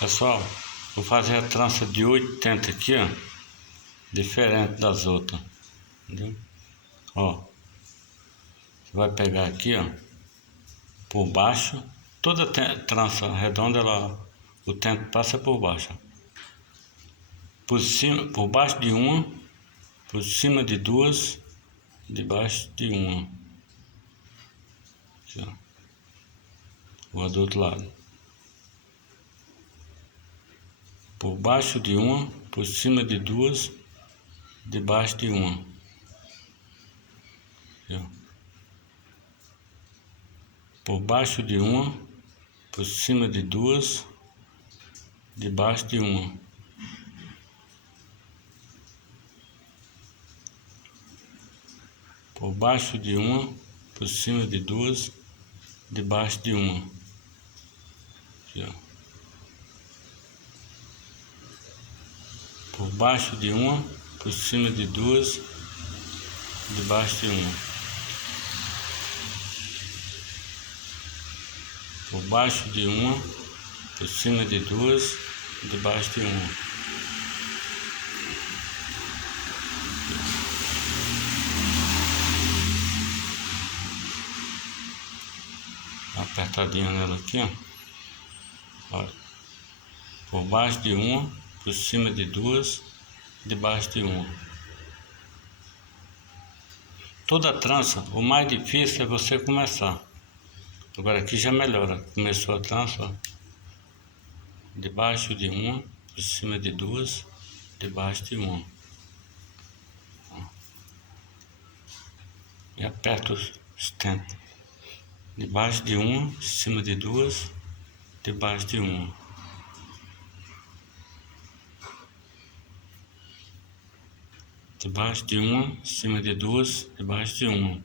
Pessoal, vou fazer a trança de 80 aqui, ó, diferente das outras, entendeu? Ó, você vai pegar aqui, ó, por baixo, toda trança redonda, o tempo passa por baixo, ó. Por cima, por baixo de uma, por cima de duas, debaixo de uma. Aqui, ó. Vou do outro lado. Por baixo de uma, por cima de duas, debaixo de uma. Aqui, ó. Por baixo de uma, por cima de duas, debaixo de uma. Por baixo de uma, por cima de duas, debaixo de uma. Aqui, ó. Por baixo de uma, por cima de duas, debaixo de uma. Por baixo de uma, por cima de duas, debaixo de uma. Uma apertadinha nela aqui, ó. Olha. Por baixo de uma, por cima de duas, debaixo de uma. Toda trança, o mais difícil é você começar. Agora aqui já melhora. Começou a trança, ó. Debaixo de uma, por cima de duas, debaixo de uma. E aperta os tempos. Debaixo de uma, em cima de duas, debaixo de uma. Debaixo de uma, em cima de duas, debaixo de uma.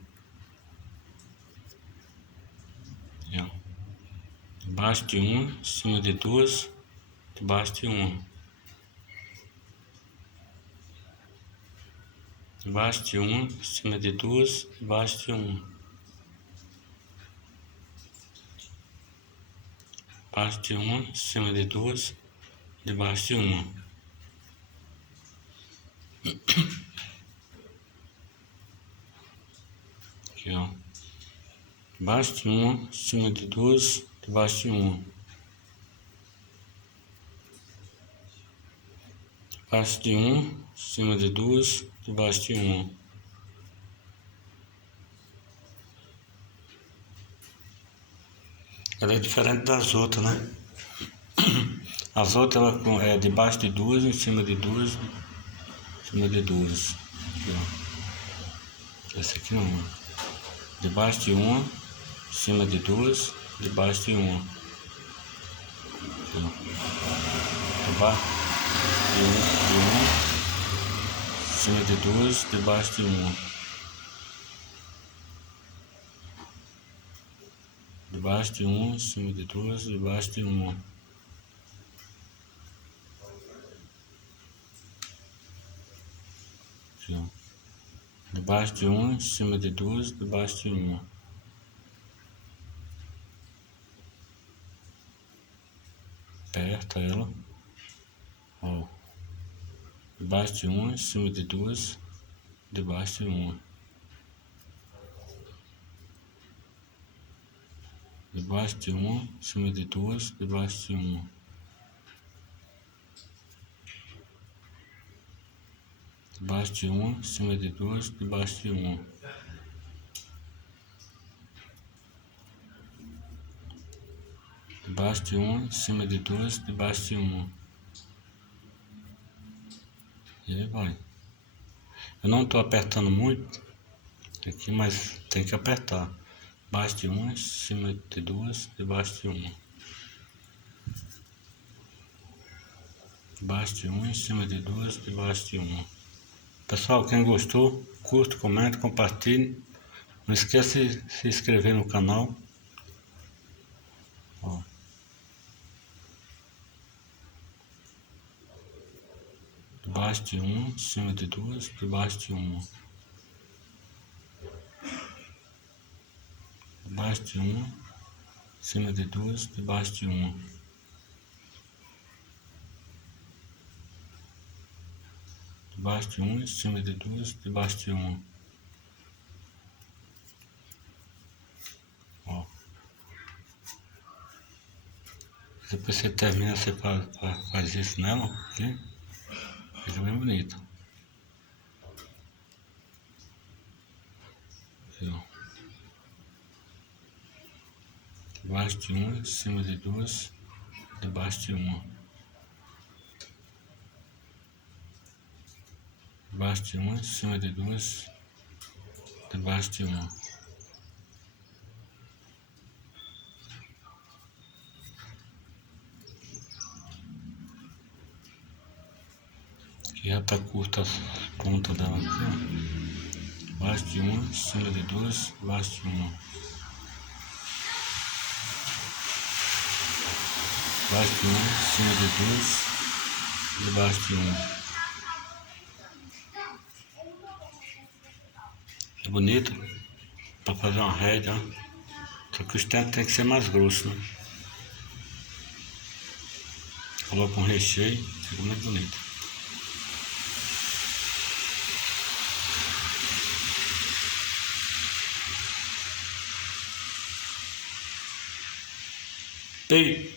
Debaixo de uma, em cima de duas, debaixo de uma. Debaixo de uma, em cima de duas, debaixo de uma. Debaixo de uma, em cima de duas, debaixo de uma. Aqui, ó. Debaixo de uma, em cima de duas, debaixo de uma. Debaixo de uma, em cima de duas, debaixo de uma. Ela é diferente das outras, né? As outras ela é debaixo de duas, em cima de duas, em cima de duas. Aqui, ó. Essa aqui não. Debaixo de uma, em cima de duas, debaixo de uma. Aqui, ó. Debaixo de uma, em cima de duas, debaixo de uma. Debaixo de uma, em cima de duas, debaixo de uma. Aqui, ó. Debaixo de uma, em cima de duas, debaixo de uma. Aperta ela. Ó. Debaixo de uma, em cima de duas, debaixo de uma. Debaixo de uma, em cima de duas, debaixo de uma. Debaixo de uma, em cima de duas, debaixo de uma. Debaixo de uma, em cima de duas, debaixo de uma. E aí vai. Eu não estou apertando muito aqui, mas tem que apertar. Debaixo de uma, em cima de duas, debaixo de uma. Debaixo de uma, em cima de duas, debaixo de uma. Pessoal, quem gostou, curta, comenta, compartilhe. Não esqueça de se inscrever no canal. Ó. Debaixo de uma, em cima de duas, debaixo de uma. Debaixo de uma, em cima de duas, debaixo de uma. debaixo de uma, em cima de duas, debaixo de uma. Ó. Depois você termina, você faz isso nela, aqui. Fica bem bonito. Aqui, ó. Debaixo de uma, em cima de duas, debaixo de uma. Debaixo de uma, em cima de duas, debaixo de uma. Aqui já tá curta a ponta dela aqui, ó. Debaixo de uma, em cima de duas, debaixo de uma. Debaixo de uma, em cima de duas, debaixo de uma. É bonito para fazer uma rédea, ó. Só que o stamp tem que ser mais grosso, né? Coloca um recheio, fica muito bonito. Ei!